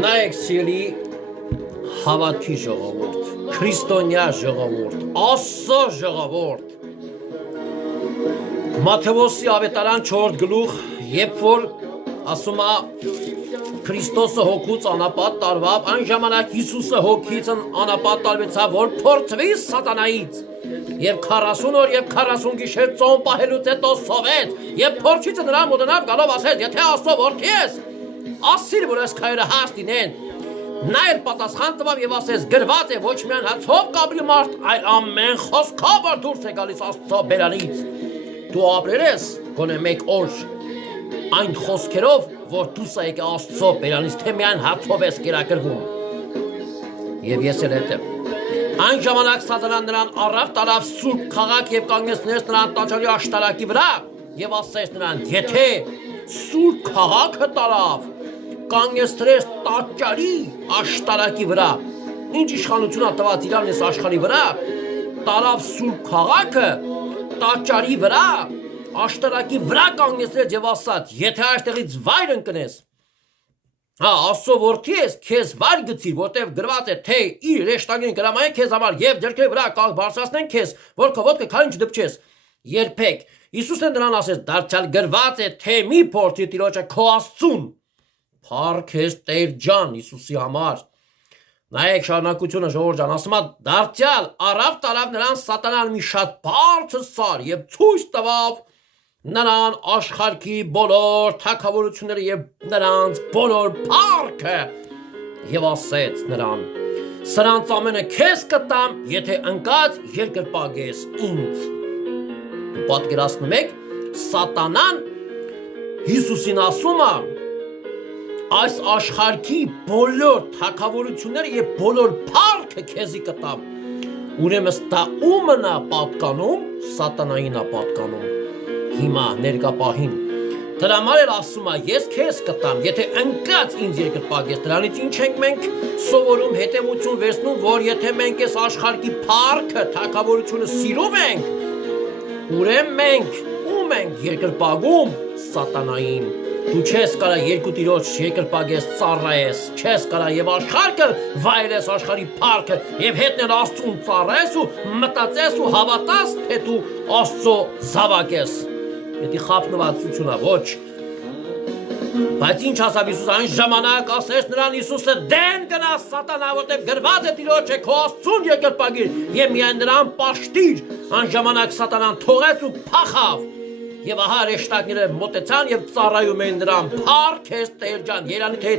Նայեք սիրելի հավատքի ժողովուրդ, քրիստոնյա ժողովուրդ, Աստծո ժողովուրդ։ Մատթեոսի ավետարան 4 գլուխ, երբ որ ասում է Քրիստոսը հոգուց անապատ տարվավ, այն ժամանակ Հիսուսը հոգից անապատ տարվեցավ, որ փորձվի սատանայից։ Եվ 40 օր եւ 40 գիշեր ծոմ պահելուց հետո սովեց, եւ փորձիչը նրան մոտենավ գալով ասեց. «Եթե Աստծո որդի ես, ասիր, որ այս քայլը հաստ լինեն»։ Նա էլ պատասխան տվավ եւ ասեց. «Գրված է, ոչ միայն հացով կապրի մարդ, այլ ամեն խոսքով, որ դուրս է գալիս Աստծո բերանից»։ Դու ապրել ես գոնե մեկ օր այն խոսքերով, որ դուրս է եկել Աստծո բերանից, թե միայն հացով ես կերակրվում։ Եվ ես էլ հետեմ։ Այն ժամանակ սատանան նրան առավ, տարավ սուրբ քաղաք եւ կանգնեցրեց նրան տաճարի աշտարակի վրա եւ ասեց նրան. «Եթե սուրբ քաղաքը տարավ, կանգնեցրեց տաճարի աշտարակի վրա, ինչ իշխանություն է տված իրան այս աշխարհի վրա, տարավ սուրբ քաղաքը տաճարի վրա, աշտարակի վրա կանգնեցրեց եւ ասաց. եթե այստեղից վայր ընկնես, Աստծո որդի ես, քեզ վայր գցիր, որտեղ գրված է, թե իր ռեշտագին գրամային քեզ համար եւ ձեռքերի վրա բարձրացնեն քեզ, որ քո ոտքը քարին չդպչես։ Երբեք Հիսուսն նրան ասեց. դարձյալ գրված է, թե մի փորձի Տիրոջը քո Աստծուն։ Փառք ես Տեր ջան Հիսուսի համար։ Նայեք շարունակությունը ժողովուրդ ջան, ասում է. դարձյալ առավ տարավ նրան սատանան մի շատ բարձր սար եւ ցույց տվավ նրան աշխարհի բոլոր թագավորությունները եւ նրանց բոլոր փառքը եւ ասեց նրան. սրանց ամենը քեզ կտամ, եթե ընկած երկրպագես ինձ։ Դու պատկերացնում եք, սատանան Հիսուսին ասում է. այս աշխարհի բոլոր թագավորությունները եւ բոլոր փառքը քեզի կտամ։ Ուրեմն դա ումն է պատկանում, սատանային է պատկանում։ Հիմա ներկապահին դրա համար էլ ասում է. ես քեզ կտամ, եթե ընկած ինձ երկրպագես։ Դրանից ինչ ենք մենք սովորում, հետևություն վերցնում, որ եթե մենք այս աշխարհի փառքը, թագավորությունը սիրում ենք, ուրեմն մենք ում ենք երկրպագում սատանային։ Դու չես կարա երկու տիրոջ երկրպագես ծառայես, չես կարա եւ աշխարհը վայելես աշխարհի փառքը եւ հետներ Աստծուն ծառայես ու մտածես ու հավատաս, թե դու Աստծո զավակ ես։ Դա խափնվածություն է, ոչ։ Բայց ինչ ասավ Հիսուս այն ժամանակ, ասեց նրան Հիսուսը. դեն գնա սատանա, որտեղ գրված է Տիրոջը քո Աստծուն երկրպագիր եւ միայն նրան պաշտիր։ Այն ժամանակ սատանան թողեց ու փախավ։ Եվ ահա ռեշտակները մոտեցան եւ ծառայում էին նրան. փառք քեզ Տեր ջան, երանի թե